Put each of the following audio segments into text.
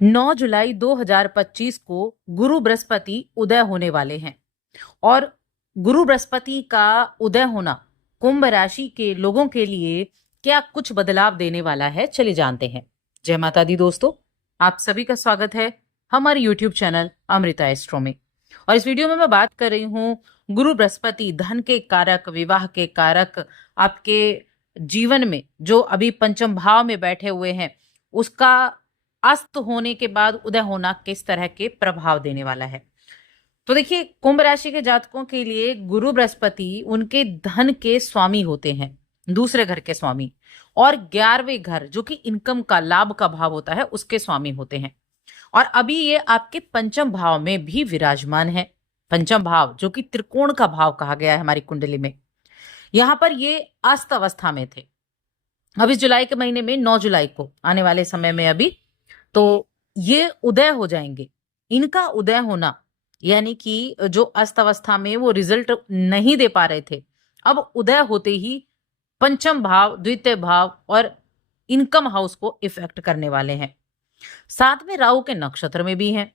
9 जुलाई 2025 को गुरु बृहस्पति उदय होने वाले हैं और गुरु बृहस्पति का उदय होना कुंभ राशि के लोगों के लिए क्या कुछ बदलाव देने वाला है, चलिए जानते हैं। जय माता दी दोस्तों, आप सभी का स्वागत है हमारे YouTube चैनल अमृता एस्ट्रो में। और इस वीडियो में मैं बात कर रही हूँ गुरु बृहस्पति धन के कारक, विवाह के कारक, आपके जीवन में जो अभी पंचम भाव में बैठे हुए हैं उसका अस्त होने के बाद उदय होना किस तरह के प्रभाव देने वाला है। तो देखिए, कुंभ राशि के जातकों के लिए गुरु बृहस्पति उनके धन के स्वामी होते हैं, दूसरे घर के स्वामी, और 11वें घर जो कि इनकम का, लाभ का भाव होता है, उसके स्वामी होते हैं। और अभी ये आपके पंचम भाव में भी विराजमान है। पंचम भाव जो कि त्रिकोण का भाव कहा गया है हमारी कुंडली में, यहां पर ये अस्त अवस्था में थे। अब इस जुलाई के महीने में 9 जुलाई को आने वाले समय में अभी तो ये उदय हो जाएंगे। इनका उदय होना यानी कि जो अस्त अवस्था में वो रिजल्ट नहीं दे पा रहे थे, अब उदय होते ही पंचम भाव, द्वितीय भाव और इनकम हाउस को इफेक्ट करने वाले हैं। साथ में राहु के नक्षत्र में भी हैं।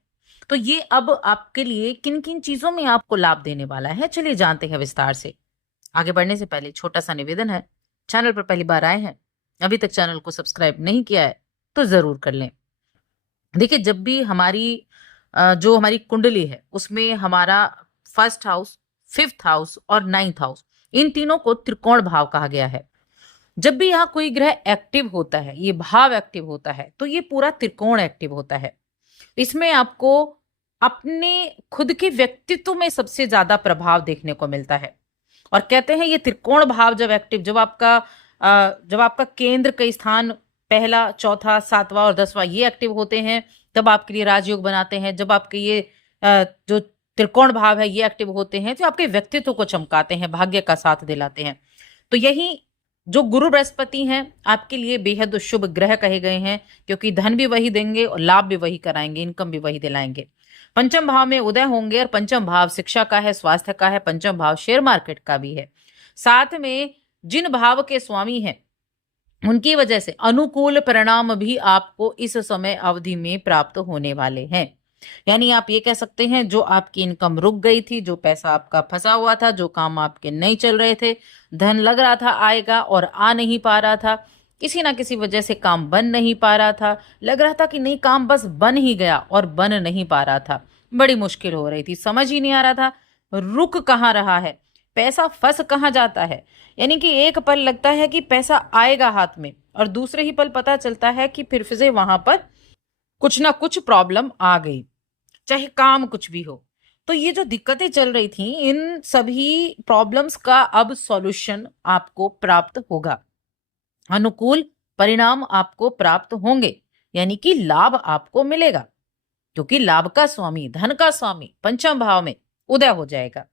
तो ये अब आपके लिए किन किन चीजों में आपको लाभ देने वाला है, चलिए जानते हैं विस्तार से। आगे बढ़ने से पहले छोटा सा निवेदन है, चैनल पर पहली बार आए हैं, अभी तक चैनल को सब्सक्राइब नहीं किया है तो जरूर कर लें। देखिए, जब भी जो हमारी कुंडली है उसमें हमारा फर्स्ट हाउस, फिफ्थ हाउस और नाइन्थ हाउस, इन तीनों को त्रिकोण भाव कहा गया है। जब भी यहाँ कोई ग्रह एक्टिव होता है, ये भाव एक्टिव होता है, तो ये पूरा त्रिकोण एक्टिव होता है। इसमें आपको अपने खुद के व्यक्तित्व में सबसे ज्यादा प्रभाव देखने को मिलता है। और कहते हैं ये त्रिकोण भाव जब एक्टिव, जब आपका केंद्र का स्थान पहला, चौथा, सातवां और 10वां ये एक्टिव होते हैं, तब आपके लिए राजयोग बनाते हैं। जब आपके ये जो त्रिकोण भाव है ये एक्टिव होते हैं तो आपके व्यक्तित्व को चमकाते हैं, भाग्य का साथ दिलाते हैं। तो यही जो गुरु बृहस्पति हैं आपके लिए बेहद शुभ ग्रह कहे गए हैं, क्योंकि धन भी वही देंगे और लाभ भी वही कराएंगे, इनकम भी वही दिलाएंगे। पंचम भाव में उदय होंगे और पंचम भाव शिक्षा का है, स्वास्थ्य का है, पंचम भाव शेयर मार्केट का भी है। साथ में जिन भाव के स्वामी हैं उनकी वजह से अनुकूल परिणाम भी आपको इस समय अवधि में प्राप्त होने वाले हैं। यानी आप ये कह सकते हैं, जो आपकी इनकम रुक गई थी, जो पैसा आपका फंसा हुआ था, जो काम आपके नहीं चल रहे थे, धन लग रहा था आएगा और आ नहीं पा रहा था, किसी ना किसी वजह से काम बन नहीं पा रहा था, लग रहा था कि नहीं काम बस बन ही गया और बन नहीं पा रहा था, बड़ी मुश्किल हो रही थी, समझ ही नहीं आ रहा था रुक कहाँ रहा है, पैसा फंस कहाँ जाता है। यानी कि एक पल लगता है कि पैसा आएगा हाथ में और दूसरे ही पल पता चलता है कि फिर से वहां पर कुछ ना कुछ प्रॉब्लम आ गई, चाहे काम कुछ भी हो। तो ये जो दिक्कतें चल रही थी, इन सभी प्रॉब्लम्स का अब सॉल्यूशन आपको प्राप्त होगा, अनुकूल परिणाम आपको प्राप्त होंगे, यानी कि लाभ आपको मिलेगा, क्योंकि लाभ का स्वामी, धन का स्वामी पंचम भाव में उदय हो जाएगा।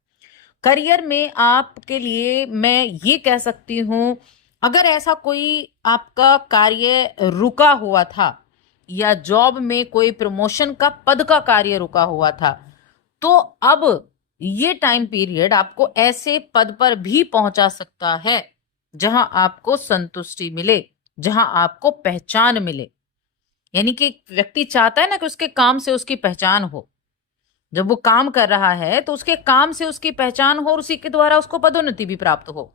करियर में आपके लिए मैं ये कह सकती हूं, अगर ऐसा कोई आपका कार्य रुका हुआ था या जॉब में कोई प्रमोशन का पद का कार्य रुका हुआ था, तो अब ये टाइम पीरियड आपको ऐसे पद पर भी पहुंचा सकता है जहां आपको संतुष्टि मिले, जहां आपको पहचान मिले। यानी कि व्यक्ति चाहता है ना कि उसके काम से उसकी पहचान हो। जब वो काम कर रहा है तो उसके काम से उसकी पहचान हो और उसी के द्वारा उसको पदोन्नति भी प्राप्त हो।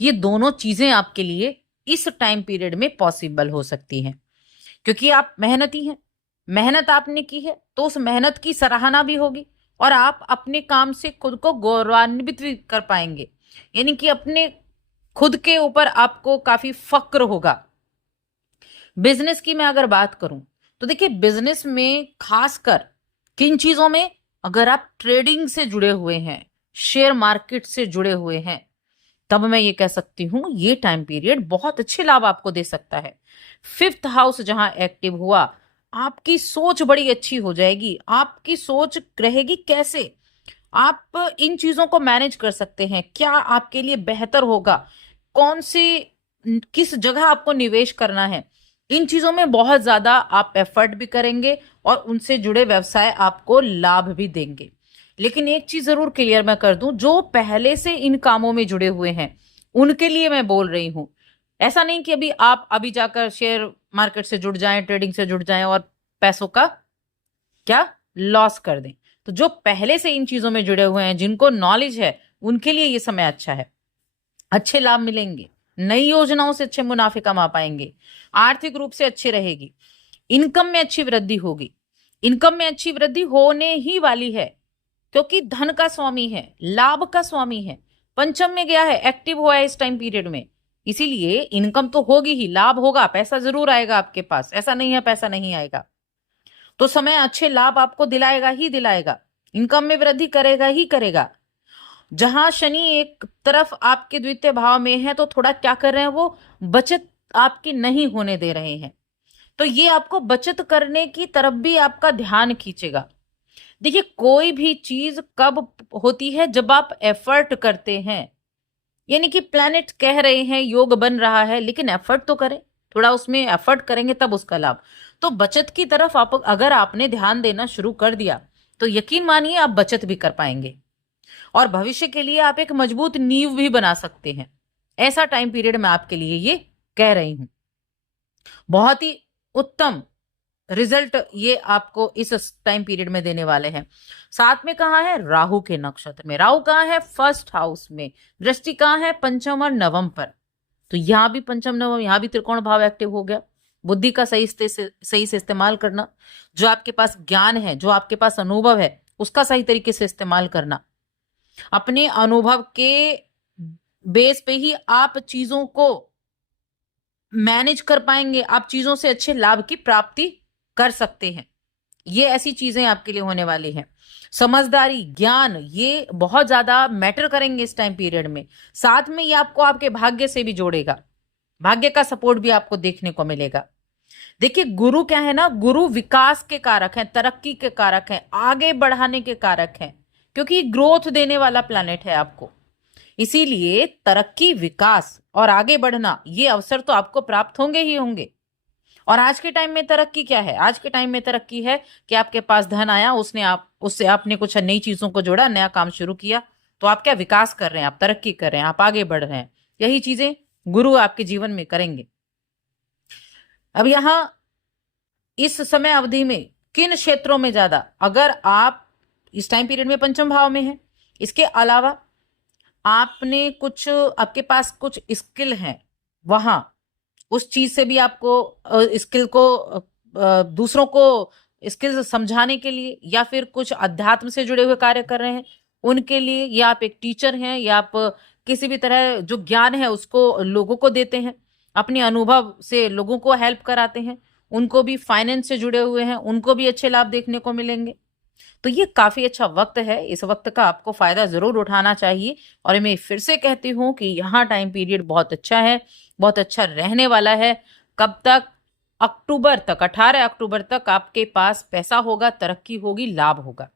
ये दोनों चीजें आपके लिए इस टाइम पीरियड में पॉसिबल हो सकती हैं, क्योंकि आप मेहनती हैं, मेहनत आपने की है तो उस मेहनत की सराहना भी होगी और आप अपने काम से खुद को गौरवान्वित भी कर पाएंगे। यानी कि अपने खुद के ऊपर आपको काफी फक्र होगा। बिजनेस की मैं अगर बात करूं तो देखिए, बिजनेस में खासकर किन चीजों में, अगर आप ट्रेडिंग से जुड़े हुए हैं, शेयर मार्केट से जुड़े हुए हैं, तब मैं ये कह सकती हूं ये टाइम पीरियड बहुत अच्छे लाभ आपको दे सकता है। फिफ्थ हाउस जहां एक्टिव हुआ, आपकी सोच बड़ी अच्छी हो जाएगी। आपकी सोच रहेगी कैसे आप इन चीजों को मैनेज कर सकते हैं, क्या आपके लिए बेहतर होगा, कौन सी किस जगह आपको निवेश करना है, इन चीजों में बहुत ज्यादा आप एफर्ट भी करेंगे और उनसे जुड़े व्यवसाय आपको लाभ भी देंगे। लेकिन एक चीज जरूर क्लियर मैं कर दूं, जो पहले से इन कामों में जुड़े हुए हैं उनके लिए मैं बोल रही हूं। ऐसा नहीं कि आप अभी जाकर शेयर मार्केट से जुड़ जाएं, ट्रेडिंग से जुड़ जाएं और पैसों का क्या लॉस कर दें। तो जो पहले से इन चीजों में जुड़े हुए हैं, जिनको नॉलेज है, उनके लिए ये समय अच्छा है। अच्छे लाभ मिलेंगे, नई योजनाओं से अच्छे मुनाफे कमा पाएंगे, आर्थिक रूप से अच्छी रहेगी, इनकम में अच्छी वृद्धि होगी। इनकम में अच्छी वृद्धि होने ही वाली है, क्योंकि धन का स्वामी है, लाभ का स्वामी है, पंचम में गया है, एक्टिव हुआ है इस टाइम पीरियड में। इसीलिए इनकम तो होगी ही, लाभ होगा, पैसा जरूर आएगा आपके पास, ऐसा नहीं है पैसा नहीं आएगा। तो समय अच्छे लाभ आपको दिलाएगा ही दिलाएगा, इनकम में वृद्धि करेगा ही करेगा। जहां शनि एक तरफ आपके द्वितीय भाव में है, तो थोड़ा क्या कर रहे हैं, वो बचत आपकी नहीं होने दे रहे हैं। तो ये आपको बचत करने की तरफ भी आपका ध्यान खींचेगा। देखिए, कोई भी चीज कब होती है, जब आप एफर्ट करते हैं। यानी कि प्लैनेट कह रहे हैं योग बन रहा है, लेकिन एफर्ट तो करें, थोड़ा उसमें एफर्ट करेंगे तब उसका लाभ। तो बचत की तरफ आप अगर आपने ध्यान देना शुरू कर दिया, तो यकीन मानिए आप बचत भी कर पाएंगे और भविष्य के लिए आप एक मजबूत नींव भी बना सकते हैं। ऐसा टाइम पीरियड मैं आपके लिए ये कह रही हूं। बहुत ही उत्तम रिजल्ट ये आपको इस टाइम पीरियड में देने वाले हैं। साथ में कहाँ है, राहु के नक्षत्र में। राहु कहाँ है, फर्स्ट हाउस में। दृष्टि कहाँ है, पंचम और नवम पर। तो यहां भी पंचम नवम, यहां भी त्रिकोण भाव एक्टिव हो गया। बुद्धि का सही से इस्तेमाल करना, जो आपके पास ज्ञान है, जो आपके पास अनुभव है, उसका सही तरीके से इस्तेमाल करना। अपने अनुभव के बेस पे ही आप चीजों को मैनेज कर पाएंगे, आप चीजों से अच्छे लाभ की प्राप्ति कर सकते हैं। ये ऐसी चीजें आपके लिए होने वाली हैं। समझदारी, ज्ञान, ये बहुत ज्यादा मैटर करेंगे इस टाइम पीरियड में। साथ में ये आपको आपके भाग्य से भी जोड़ेगा, भाग्य का सपोर्ट भी आपको देखने को मिलेगा। देखिए, गुरु क्या है ना, गुरु विकास के कारक हैं, तरक्की के कारक हैं, आगे बढ़ाने के कारक हैं, क्योंकि ग्रोथ देने वाला प्लैनेट है आपको। इसीलिए तरक्की, विकास और आगे बढ़ना, ये अवसर तो आपको प्राप्त होंगे ही होंगे। और आज के टाइम में तरक्की क्या है, आज के टाइम में तरक्की है कि आपके पास धन आया, उससे आपने कुछ नई चीजों को जोड़ा, नया काम शुरू किया, तो आप क्या विकास कर रहे हैं, आप तरक्की कर रहे हैं, आप आगे बढ़ रहे हैं। यही चीजें गुरु आपके जीवन में करेंगे। अब यहां इस समय अवधि में किन क्षेत्रों में ज्यादा, अगर आप इस टाइम पीरियड में पंचम भाव में है, इसके अलावा आपने कुछ, आपके पास कुछ स्किल है, वहां उस चीज से भी आपको स्किल को दूसरों को स्किल समझाने के लिए, या फिर कुछ अध्यात्म से जुड़े हुए कार्य कर रहे हैं उनके लिए, या आप एक टीचर हैं, या आप किसी भी तरह जो ज्ञान है उसको लोगों को देते हैं, अपने अनुभव से लोगों को हेल्प कराते हैं, उनको भी फाइनेंस से जुड़े हुए हैं, उनको भी अच्छे लाभ देखने को मिलेंगे। तो ये काफी अच्छा वक्त है, इस वक्त का आपको फायदा जरूर उठाना चाहिए। और मैं फिर से कहती हूँ कि यहाँ टाइम पीरियड बहुत अच्छा है, बहुत अच्छा रहने वाला है। कब तक, अक्टूबर तक, 18 अक्टूबर तक आपके पास पैसा होगा, तरक्की होगी, लाभ होगा।